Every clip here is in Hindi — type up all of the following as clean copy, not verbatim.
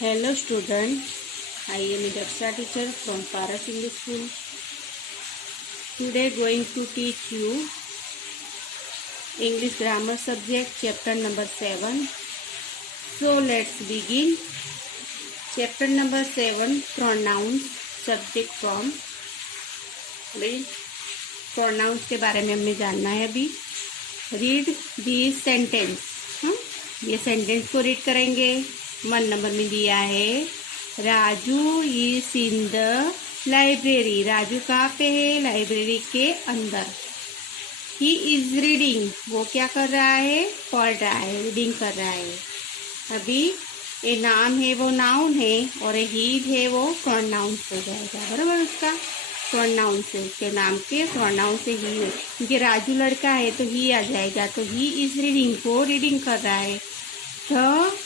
Hello student, I am Daksha teacher from Paras English School. Today going to teach you English grammar subject chapter number 7. So let's begin. Chapter number 7 pronouns subject form. Pronouns के बारे में हमें जानना है अभी. Read these sentence. ये सेंटेंस को रीड करेंगे. 1 नंबर में दिया है Raju is in the library. Raju कहाँ पे है? लाइब्रेरी के अंदर. He is reading. वो क्या कर रहा है? पढ़ रहा है, रीडिंग कर रहा है. अभी ये नाम है वो नाउन है और ये ही है वो प्रोनाउन हो जाएगा. बराबर. उसका प्रोनाउन से, उसके नाम के प्रोनाउन से ही है. क्योंकि राजू लड़का है तो ही आ जाएगा. तो ही इज रीडिंग, वो रीडिंग कर रहा है. The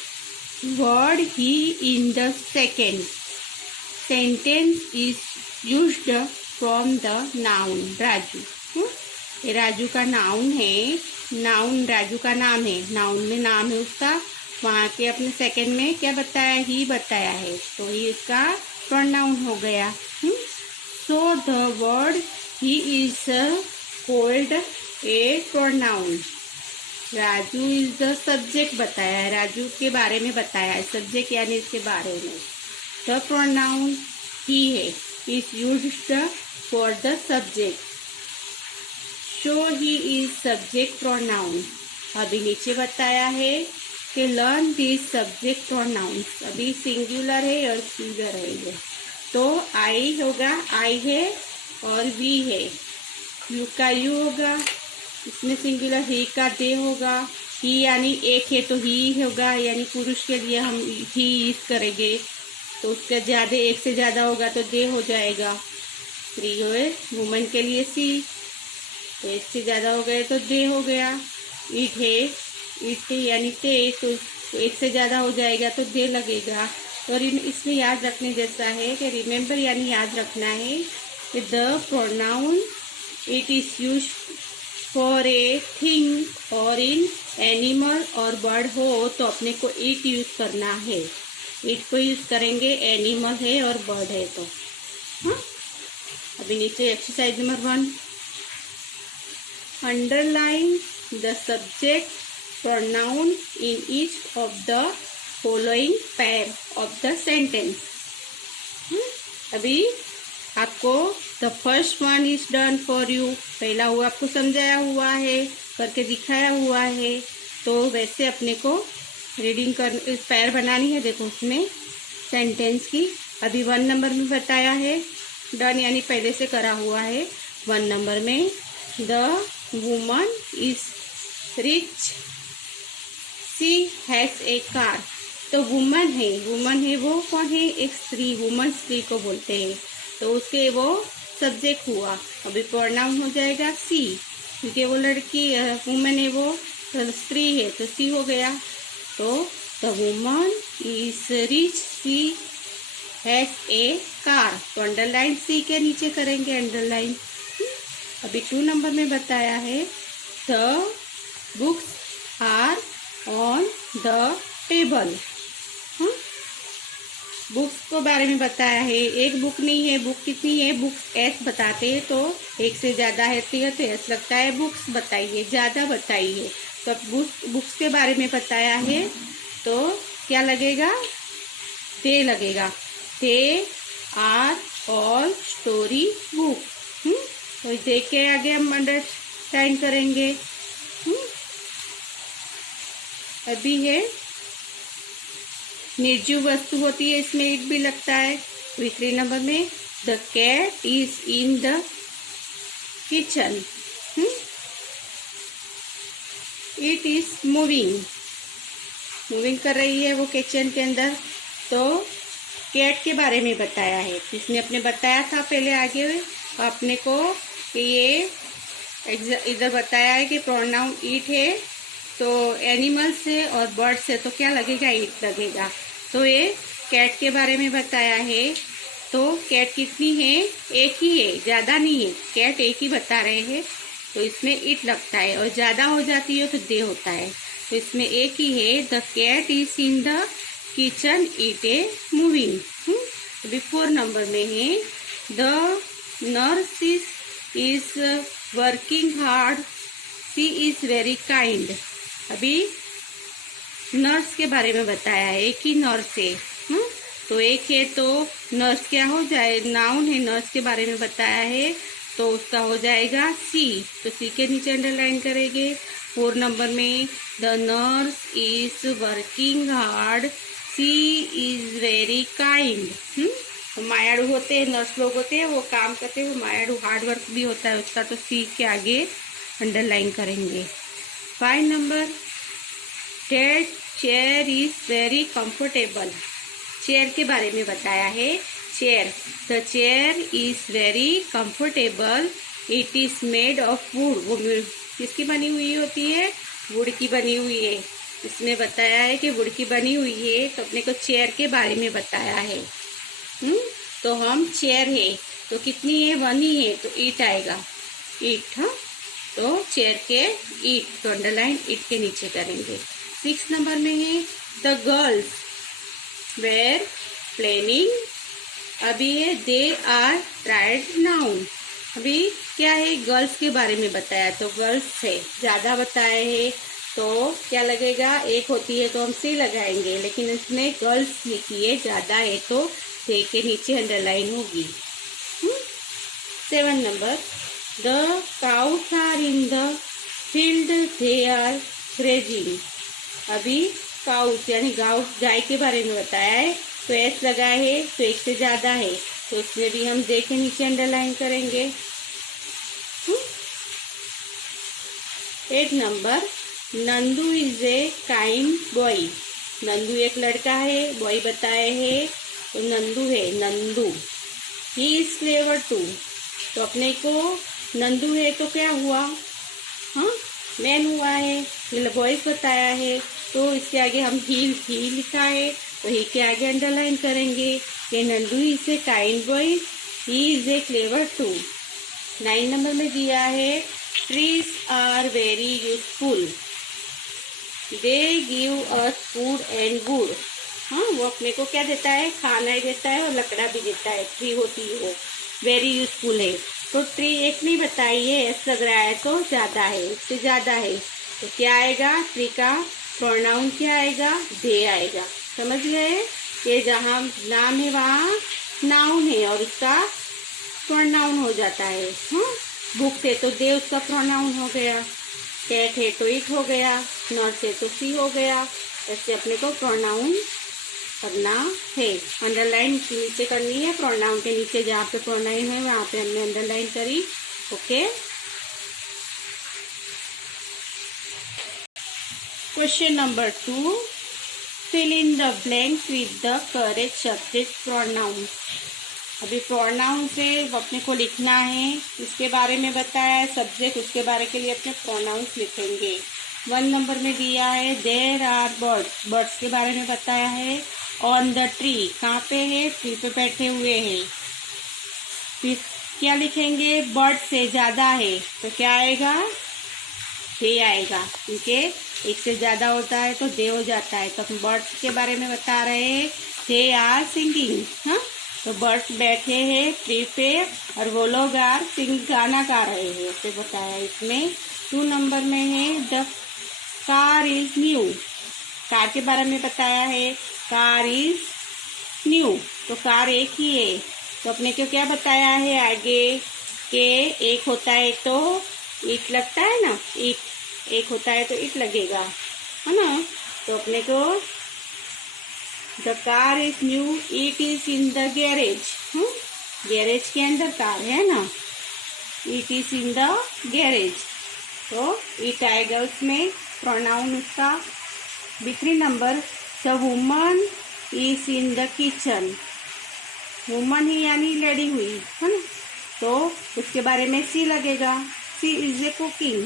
word he in the second sentence is used from the noun Raju. ये राजू का नाउन है. नाउन राजू का नाम है. नाउन में नाम है उसका. वहाँ के अपने सेकंड में क्या बताया? ही बताया है. तो ये इसका प्रोनाउन हो गया. So the word he is called a pronoun. Raju is the subject बताया है. राजू के बारे में बताया है. सब्जेक्ट यानी इसके बारे में. द प्रोनाउन ही है is used for the subject. So he is subject pronoun. अभी नीचे बताया है कि लर्न दिस सब्जेक्ट प्रोनाउंस. अभी सिंगुलर है और सिंगुलर है ये. तो आई होगा, आई है, और वी है. यू का यू होगा, इसमें सिंगुलर. ही का दे होगा. ही यानी एक है तो ही होगा, यानी पुरुष के लिए हम ही यूज करेंगे. तो उसका ज़्यादा, एक से ज़्यादा होगा तो दे हो जाएगा. स्त्री है, वुमन के लिए सी. तो एक से ज़्यादा हो गए तो दे हो गया. इट है, इट यानी ते, तो एक से ज़्यादा हो जाएगा तो दे लगेगा. और इसमें याद रखने जैसा है कि रिमेंबर यानी याद रखना है कि the pronoun it is use for a thing और इन एनिमल और बर्ड हो तो अपने को इट यूज करना है. इट को यूज करेंगे, एनिमल है और बर्ड है तो. अभी नीचे exercise number 1. Underline the subject pronoun in each of the following pair of the sentence. अभी आपको the first one is done for you. पहला हुआ आपको समझाया हुआ है, करके दिखाया हुआ है. तो वैसे अपने को रीडिंग कर पैर बनानी है. देखो उसमें सेंटेंस की. अभी 1 नंबर में बताया है डन यानी पहले से करा हुआ है. 1 नंबर में the woman is rich, she has a car. तो वुमन है वो कौन है? एक स्त्री. वुमन स्त्री को बोलते हैं. तो उसके वो सब्जेक्ट हुआ. अभी प्रोनाउन हो जाएगा सी, क्योंकि वो लड़की वुमन है, वो स्त्री है तो सी हो गया. तो the woman is rich, she has a car. तो अंडरलाइन सी के नीचे करेंगे अंडरलाइन. अभी 2 नंबर में बताया है the books are on the table. Books को बारे में बताया है. एक बुक नहीं है. बुक कितनी है? बुक्स एस बताते हैं तो एक से ज़्यादा है तो एस लगता है. बुक्स बताइए, ज़्यादा बताइए. तो अब बुक्स के बारे में बताया है तो क्या लगेगा? दे लगेगा. They are all story book. तो देख के आगे हम अंडरस्टैंड करेंगे. अभी है निर्जीव वस्तु होती है, इसमें इट भी लगता है. 3 नंबर में the cat is in the kitchen. It is moving कर रही है वो किचन के अंदर. तो कैट के बारे में बताया है. इसने अपने बताया था पहले आगे अपने को कि ये इधर बताया है कि प्रोनाउन इट है तो एनिमल से और बर्ड से तो क्या लगेगा? इट लगेगा. तो ये कैट के बारे में बताया है. तो कैट कितनी है? एक ही है, ज़्यादा नहीं है. कैट एक ही बता रहे हैं तो इसमें इट लगता है. और ज़्यादा हो जाती है तो दे होता है. तो इसमें एक ही है. The cat is in the kitchen it a moving. अभी 4 नंबर में है the nurse is working hard, she is very kind. अभी नर्स के बारे में बताया है, एक ही नर्स है। तो एक है तो नर्स क्या हो जाए, नाउन है, नर्स के बारे में बताया है तो उसका हो जाएगा सी। तो सी के नीचे अंडरलाइन करेंगे। 4 नंबर में the nurse is working hard, she is very kind. तो मायाड़ू होते हैं, नर्स लोग होते हैं, वो काम करते हैं, वो मायाड़ू हार्ड वर्क भी होता है उसका, तो सी के आगे अंडरलाइन करेंगे। 5 number that chair is very comfortable. Chair के बारे में बताया है। Chair, the chair is very comfortable, it is made of would. वो किसकी बनी हुई होती है, वुड की बनी हुई है। इसमें बताया है कि वुड की बनी हुई है, तो अपने को चेयर के बारे में बताया है। तो हम चेयर है तो कितनी है, 1 ही है, तो ईट आएगा, ईट। तो चेयर के ईट, तो अंडरलाइन ईट के नीचे करेंगे। 6 नंबर में है द गर्ल्स वेर प्लेनिंग। अभी है दे आर ट्राइड नाउन। अभी क्या है, गर्ल्स के बारे में बताया, तो गर्ल्स है, ज़्यादा बताया है तो क्या लगेगा, एक होती है तो हम सी लगाएंगे, लेकिन इसमें गर्ल्स लिखी है, ज़्यादा है तो से के नीचे अंडरलाइन होगी। 7 number the cows are in the field, they are grazing. अभी काउस यानी गाय के बारे में बताया है, तो एस लगा है तो एक से ज़्यादा है, तो इसमें भी हम दे के नीचे अंडरलाइन करेंगे। 8 number Nandu is a kind boy. Nandu एक लड़का है, बॉय बताए है तो नंदू है, Nandu. He is clever too. तो अपने को नंदू है तो क्या हुआ, मैन हुआ है, मतलब बॉयज बताया है, तो इसके आगे हम ही लिखा है, तो ही के आगे अंडरलाइन करेंगे कि Nandu is a kind boy, he is a clever too. 9 number में दिया है trees are very useful, they give us food and wood. वो अपने को क्या देता है, खाना ही देता है और लकड़ा भी देता है, ट्री होती है वो, वेरी यूजफुल है। तो ट्री एक नहीं बताई है, ऐसा लग रहा है तो ज़्यादा है, उससे ज़्यादा है, तो क्या आएगा, ट्री का प्रोनाउन क्या आएगा, दे आएगा। समझ गए, ये जहाँ नाम है वहाँ नाउन है और उसका प्रोनाउन हो जाता है। बुक है तो दे उसका प्रोनाउन हो गया, कैट है तो इट हो गया, नर्स है तो सी हो गया। ऐसे अपने को प्रोनाउन करना है, अंडरलाइन नीचे करनी है, प्रोनाउन के नीचे जहाँ पे प्रोनाउन है वहाँ पे हमने अंडरलाइन करी। Okay, question number 2, fill in the blanks with the correct subject pronoun. अभी प्रोनाउन से अपने को लिखना है, इसके बारे में बताया है, सब्जेक्ट उसके बारे के लिए अपने प्रोनाउंस लिखेंगे। 1 नंबर में दिया है देयर आर बर्ड्स, बर्ड्स के बारे में बताया है। ऑन द ट्री, कहाँ पे है, ट्री पे बैठे हुए हैं। फिर क्या लिखेंगे, बर्ड से ज़्यादा है, तो क्या आएगा, दे आएगा, क्योंकि एक से ज़्यादा होता है तो दे हो जाता है। तो हम बर्ड्स के बारे में बता रहे हैं, दे आर सिंगिंग। तो बर्ड्स बैठे हैं ट्री पे और वो लोग आर सिंग, गाना गा रहे हैं, ऐसे बताया इसमें। 2 नंबर में है the car is new, car के बारे में बताया है, कार इज न्यू, तो कार एक ही है, तो अपने को क्या बताया है आगे के एक होता है तो इट लगता है ना, इट एक होता है तो इट लगेगा, है ना। तो अपने को the car is new, it is in the garage, garage के अंदर कार है ना, it is in the garage, तो इट आएगा उसमें प्रोनाउन उसका। 3 number the woman is in the kitchen, woman ही यानी लेडी हुई, है ना, तो उसके बारे में सी लगेगा, she is a cooking.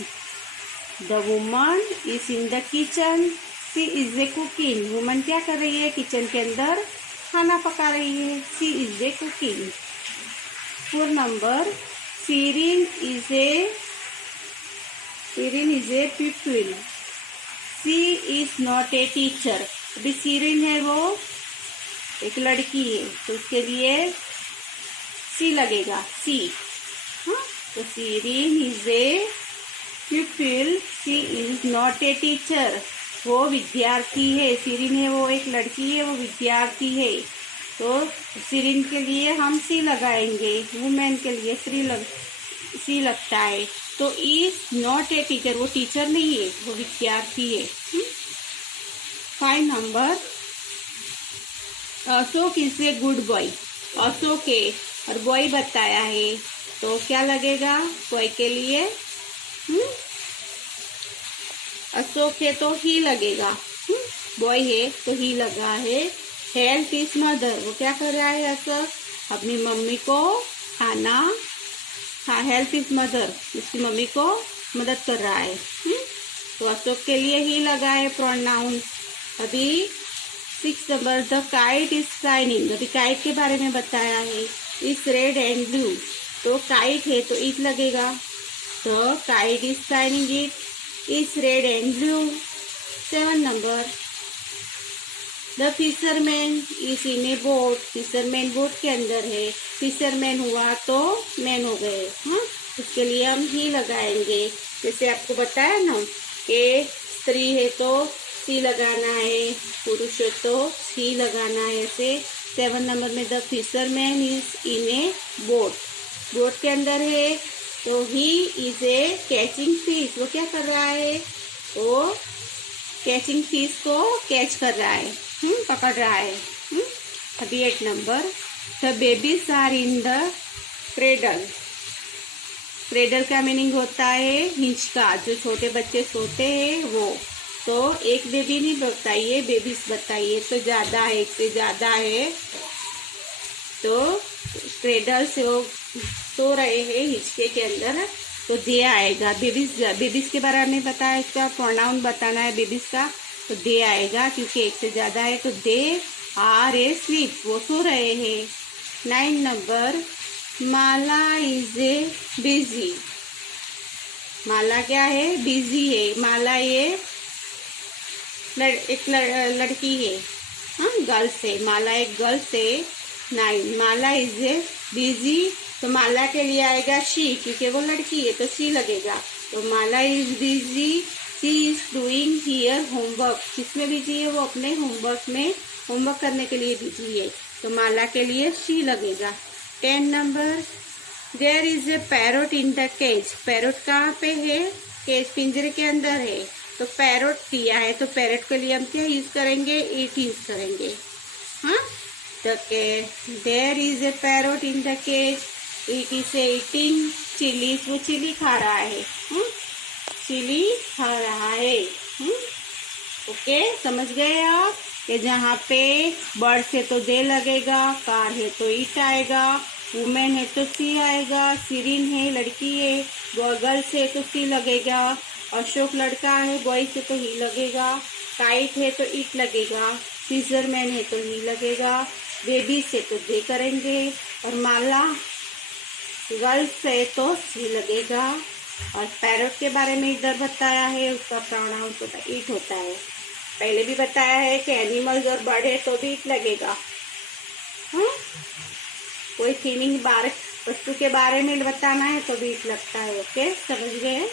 The woman is in the kitchen, she is a cooking, woman क्या कर रही है, किचन के अंदर खाना पका रही है, she is a cooking. 4 number Sirin is a pupil, she is not a teacher, अभी सीरिन है वो एक लड़की है, तो उसके लिए सी लगेगा, सी। हाँ, तो सीरिन is A प्यूपिल, she is not a teacher. वो विद्यार्थी है, सीरिन है वो एक लड़की है, वो विद्यार्थी है। तो सीरिन के लिए हम सी लगाएंगे, वुमेन के लिए सी लगता है। तो इज नॉट ए टीचर, वो टीचर नहीं है, वो विद्यार्थी है। 5 number, Ashok is a good boy. Ashok है और बॉय बताया है, तो क्या लगेगा बॉय के लिए? अशोक है तो ही लगेगा, बॉय है तो ही लगा है। हेल्प इज मदर, वो क्या कर रहा है अशोक? अपनी मम्मी को खाना, हाँ, हेल्प इज मदर, उसकी मम्मी को मदद कर रहा है। तो अशोक के लिए ही लगा है प्रोनाउन। अभी 6 number, the kite is flying. अभी काइट के बारे में बताया है, इज रेड एंड ब्लू। तो काइट है तो इट लगेगा, the kite is flying, it is red and blue. 7 number, the fisherman is in A boat. Fisherman boat के अंदर है, फिशरमैन हुआ तो मैन हो गए। हाँ, इसके लिए हम ही लगाएंगे। जैसे आपको बताया ना कि स्त्री है तो सी लगाना है, पुरुष है तो सी लगाना है। ऐसे 7 नंबर में the fisherman is in A boat, boat के अंदर है तो ही इज ए कैचिंग फिश। वो क्या कर रहा है? वो कैचिंग फिश को कैच कर रहा है, पकड़ रहा है। अभी 8 number, the babies are in the cradle. Cradle का मीनिंग होता है हिंचका, जो छोटे बच्चे सोते हैं वो। तो एक बेबी नहीं बताइए, बेबीज बताइए, तो ज़्यादा है, एक से ज़्यादा है। तो क्रेडल से वो सो रहे हैं हिंचके के अंदर, तो दे आएगा। बेबीज के बारे में बताया, इसका प्रोनाउन बताना है बेबीज का, तो दे आएगा क्योंकि एक से ज़्यादा है। तो दे आर ए स्लीप, वो सो रहे हैं। 9 number, Mala is a busy. Mala क्या है? बिजी है। माला ये एक लड़की है, हाँ, गर्ल्स है। माला एक गर्ल्स है। 9, माला इज ए बिजी, तो माला के लिए आएगा शी, क्योंकि वो लड़की है तो शी लगेगा। तो Mala is busy, she is doing her homework. किसमें बिजी है? वो अपने होमवर्क में, होमवर्क करने के लिए बिजी है, तो माला के लिए शी लगेगा। 10 number, there is a parrot in the cage. Parrot कहाँ पे है? केज, पिंजरे के अंदर है। तो पैरोट दिया है, तो पैरोट के लिए हम क्या यूज करेंगे? इट यूज करेंगे। हाँ, तो there is a parrot in the cage, it is eating chillies. वो चिली खा रहा है, चिली खा रहा है। ओके, समझ गए आप कि जहाँ पे बर्ड है तो दे लगेगा, कार है तो इट आएगा, वुमेन है तो सी आएगा, सीरिन है लड़की है, गर्ल्स है तो सी लगेगा, अशोक लड़का है, बॉय से तो ही लगेगा, काइट है तो इट लगेगा, फिशरमैन है तो ही लगेगा, बेबी से तो दे करेंगे, और माला गर्ल्स है तो सी लगेगा। और पैरोट के बारे में इधर बताया है, उसका प्रोनाउन तो इट होता है। पहले भी बताया है कि एनिमल्स और बर्ड है तो भी इट लगेगा। कोई थिंग बारे वस्तु के बारे में बताना है तो भी इट लगता है। ओके, समझ गए?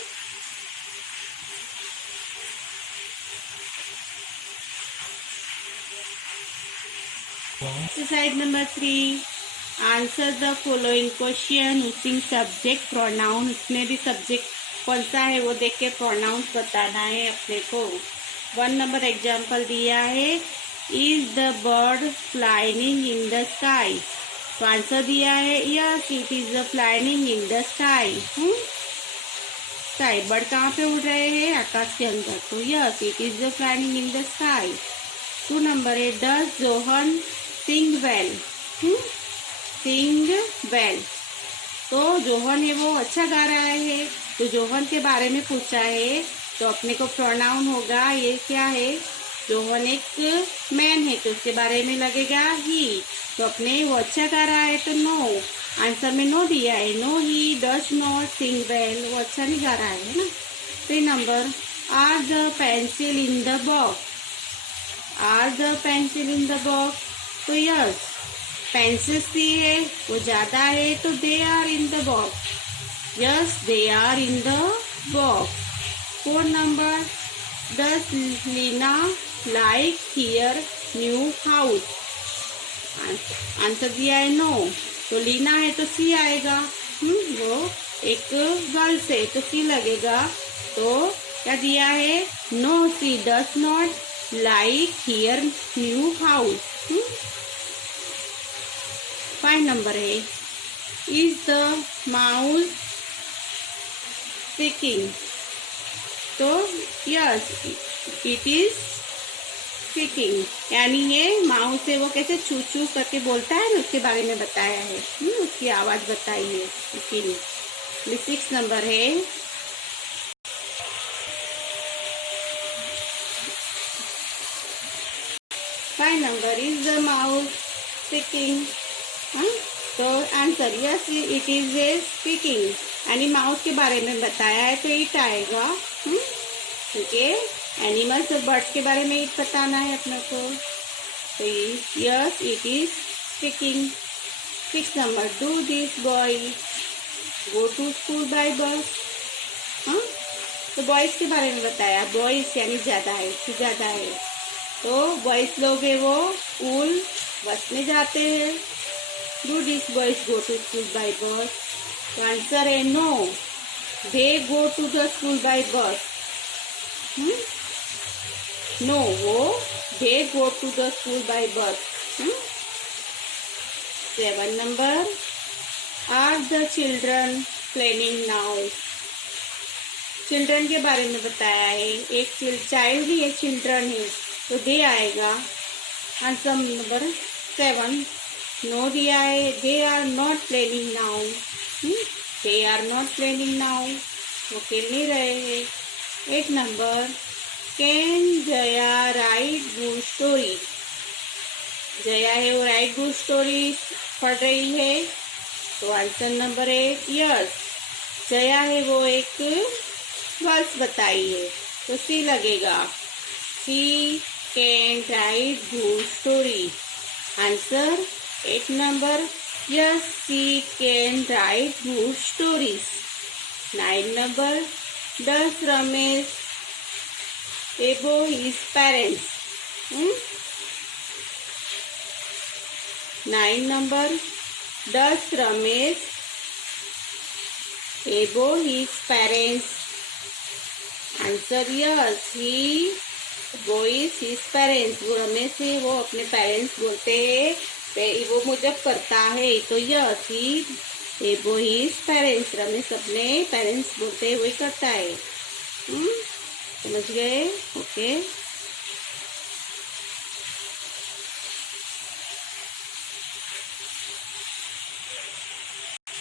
Exercise number 3, answer the following question using subject pronoun. इसमें भी सब्जेक्ट कौन सा है वो देख के प्रोनाउंस बताना है अपने को। 1 नंबर एग्जाम्पल दिया है, is the bird flying in the sky. तो आंसर दिया है, yes it is flying in the sky. Sky, bird कहाँ पे उड़ रहे हैं? आकाश के अंदर, तो yes it is flying in the sky. 2 number है, does John sing well. Sing well, तो जोहन है वो अच्छा गा रहा है, तो जोहन के बारे में पूछा है, तो अपने को प्रोनाउन होगा, ये क्या है? जोहन एक मैन है तो उसके बारे में लगेगा ही, तो अपने वो अच्छा गा रहा है तो नो, आंसर में नो दिया है, no he does not sing well, वो अच्छा नहीं गा रहा है ना। 3 number, are the pencil in the box. Are the pencil in the box? तो यस, पेंसिल्स दी है वो ज़्यादा है तो they are in the box. Yes, they are in the box. 4 number, does Leena like her new house? Answer दिया है नो, तो लीना है तो सी आएगा. वो एक गर्ल्स है तो सी लगेगा. तो क्या दिया है? No, she does not like her new house. 5 number है, इज द माउस स्पीकिंग? तो यस, इट इज स्पीकिंग, यानी ये माउस से वो कैसे चू चू करके बोलता है उसके बारे में बताया है. उसकी आवाज बताई है इसीलिए. 6 नंबर है, five number, is the mouse speaking? तो answer yes, it is a speaking, यानी माउस के बारे में बताया है तो इट आएगा. ठीक है, एनिमल्स और बर्ड्स के बारे में इट बताना है अपने को. तो yes, it is speaking. 6 number, do this boy go to school by bus? तो बॉयज के बारे में बताया, बॉयज यानी ज़्यादा है, ज़्यादा है. तो बॉयज लोग है वो स्कूल बस में जाते हैं. Do this boys go to school by bus? तो आंसर है no, they go to the school by bus. No, वो they go to the school by bus. 7 number, are the children playing now? Children के बारे में बताया है, एक चाइल्ड ही एक चिल्ड्रन है तो दे आएगा. आंसर नंबर 7 नो दिया है, they are not playing now. They are not playing now, वो खेल नहीं रहे हैं. 8 number, can Jaya write good story? Jaya है वो राइट गुड स्टोरी पढ़ रही है तो आंसर नंबर 8 यस, जया है वो एक वर्ड्स बताई है तो सी लगेगा. She can write good story. Answer 8 number yes, she can write good stories. 9 number, does Ramesh obey his parents? 9 number, does Ramesh obey his parents? Answer yes, he obeys his parents. वो रमेश है वो अपने पेरेंट्स बोलते हैं, वो मुजब करता है तो यस, ही एबो हिज पेरेंट्स. रमेश अपने पेरेंट्स बोलते हैं वही करता है. समझ गए? ओके.